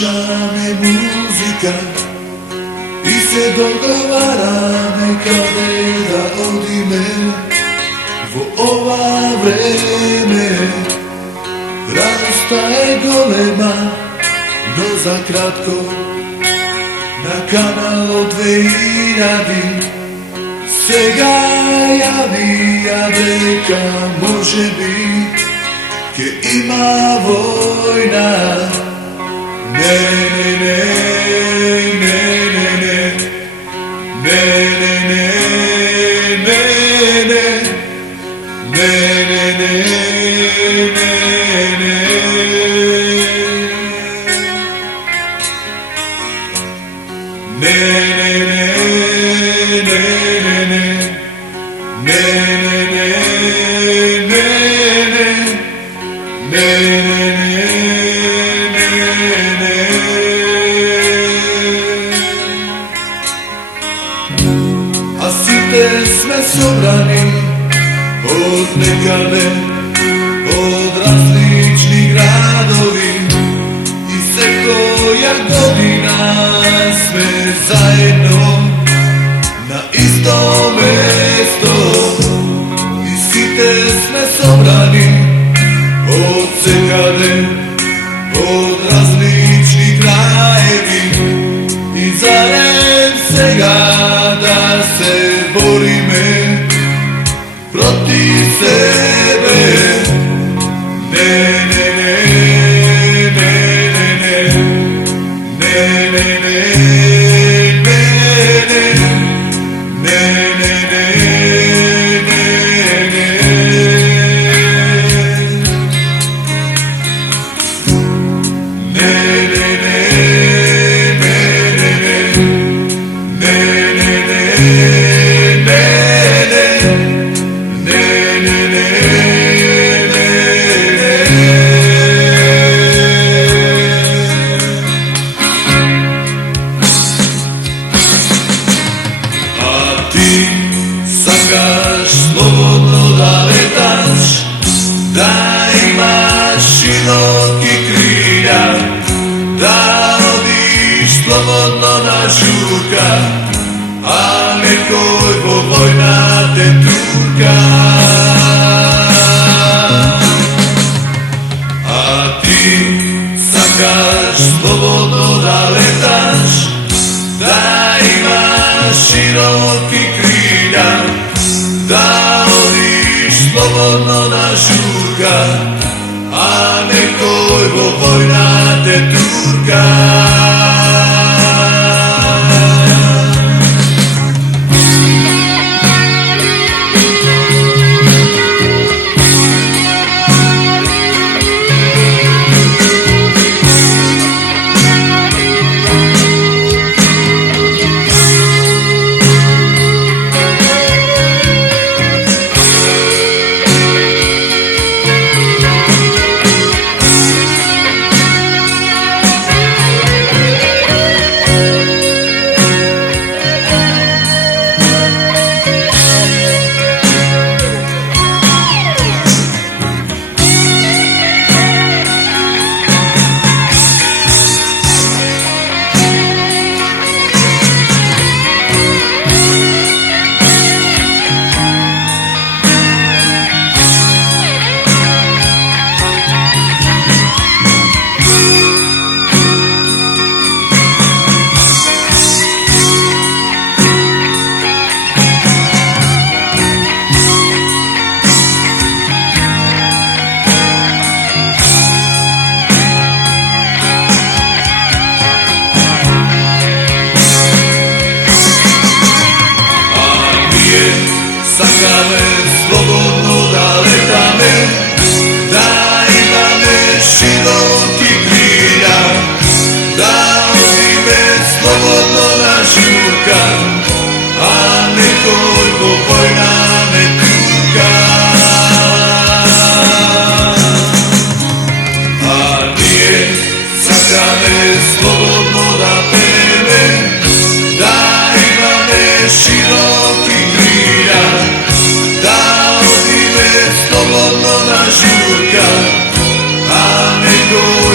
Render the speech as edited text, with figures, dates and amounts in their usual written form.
Слушаме музика и се договараме каде да одиме во ова време. Радоста е голема, но за кратко. На каналот 2000 сега јавија дека може би ќе има војна. Не, не, не, не, не, не, ne, ne, ne, ne, ne, ne, ne, ne, ne, сме собрани од некаде, од различни градови и секоја година сме заедно на исто место. И сите сме собрани од секаде, од различни краеви и зарем сега да се бориме против себе. Не, не, не, не, не, не, не, не, не, сакаш слободно да леташ, да имаш широки крилја, да одиш слободно на журка, а некој во војна те турка. А ти сакаш слободно да леташ, да имаш широки крилја, да одиш слободно на журка, а некој во војна те турка. Сакаме слободно да летаме, да имаме широки крилја, Nego